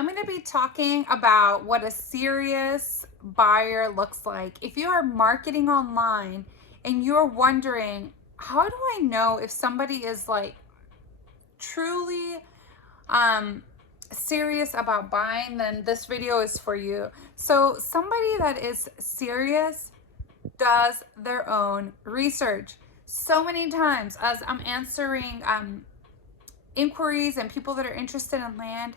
I'm going to be talking about what a serious buyer looks like. If you are marketing online and you're wondering, how do I know if somebody is like truly serious about buying, then this video is for you. So somebody that is serious does their own research. So many times as I'm answering inquiries and people that are interested in land,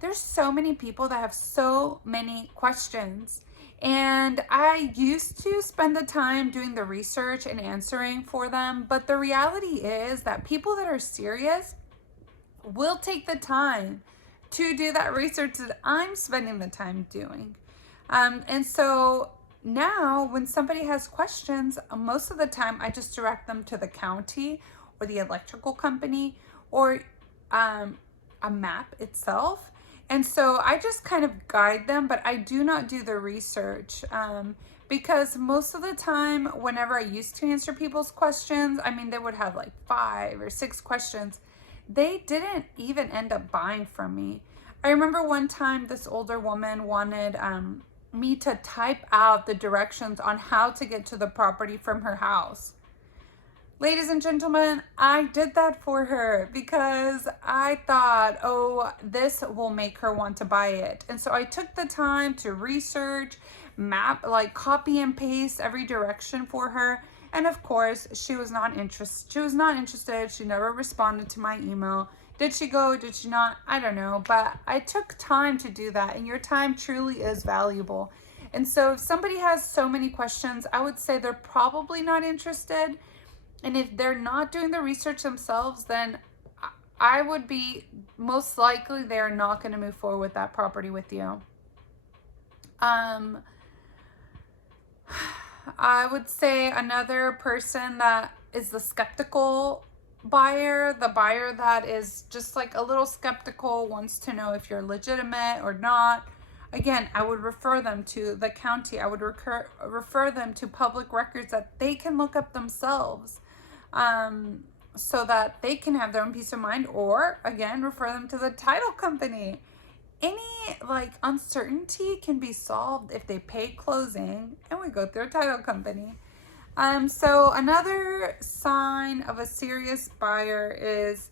there's so many people that have so many questions. And I used to spend the time doing the research and answering for them. But the reality is that people that are serious will take the time to do that research that I'm spending the time doing. And so now when somebody has questions, most of the time I just direct them to the county or the electrical company or a map itself. And so I just kind of guide them, but I do not do the research because most of the time, whenever I used to answer people's questions, I mean, they would have like 5 or 6 questions. They didn't even end up buying from me. I remember one time this older woman wanted me to type out the directions on how to get to the property from her house. Ladies and gentlemen, I did that for her because I thought, oh, this will make her want to buy it. And so I took the time to research, map, like copy and paste every direction for her. And of course, she was not interested. She never responded to my email. Did she go? Did she not? I don't know. But I took time to do that. And your time truly is valuable. And so if somebody has so many questions, I would say they're probably not interested. And if they're not doing the research themselves, then I would be most likely they're not going to move forward with that property with you. I would say another person that is the skeptical buyer, the buyer that is just like a little skeptical, wants to know if you're legitimate or not. Again, I would refer them to the county. I would refer them to public records that they can look up themselves. So that they can have their own peace of mind, or again, refer them to the title company. Any like uncertainty can be solved if they pay closing and we go through a title company. So another sign of a serious buyer is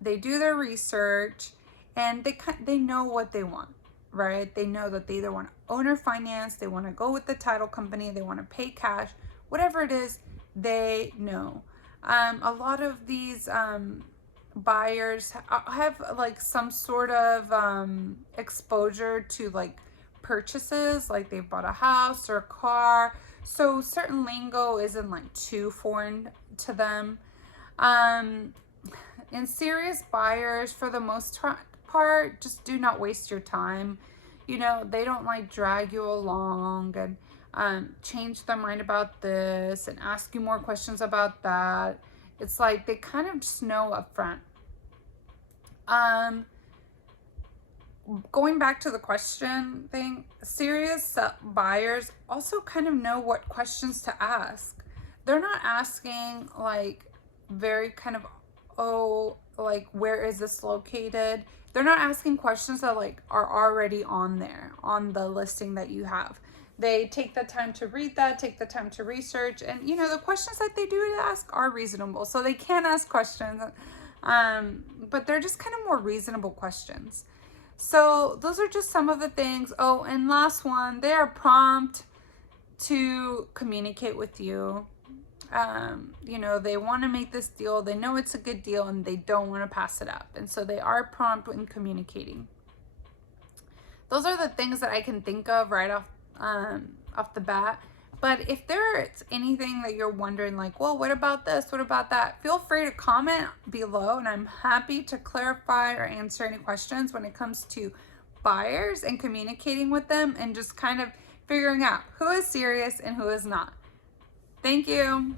they do their research and they know what they want, right? They know that they either want owner finance, they want to go with the title company, they want to pay cash, whatever it is, they know. A lot of these buyers have like some sort of exposure to like purchases, like they've bought a house or a car, so certain lingo isn't like too foreign to them. And serious buyers, for the most part, just do not waste your time. You know, they don't like drag you along and change their mind about this and ask you more questions about that. It's like they kind of just know up front. Going back to the question thing, serious buyers also kind of know what questions to ask. They're not asking like very kind of, oh, like where is this located? They're not asking questions that like are already on there on the listing that you have. They take the time to read that, take the time to research, and you know, the questions that they do ask are reasonable. So they can ask questions, but they're just kind of more reasonable questions. So those are just some of the things. Oh, and last one, they are prompt to communicate with you. You know, they want to make this deal, they know it's a good deal, and they don't want to pass it up. And so they are prompt in communicating. Those are the things that I can think of right off the bat. But if there's anything that you're wondering, like, well, what about this? What about that? Feel free to comment below, and I'm happy to clarify or answer any questions when it comes to buyers and communicating with them and just kind of figuring out who is serious and who is not. Thank you.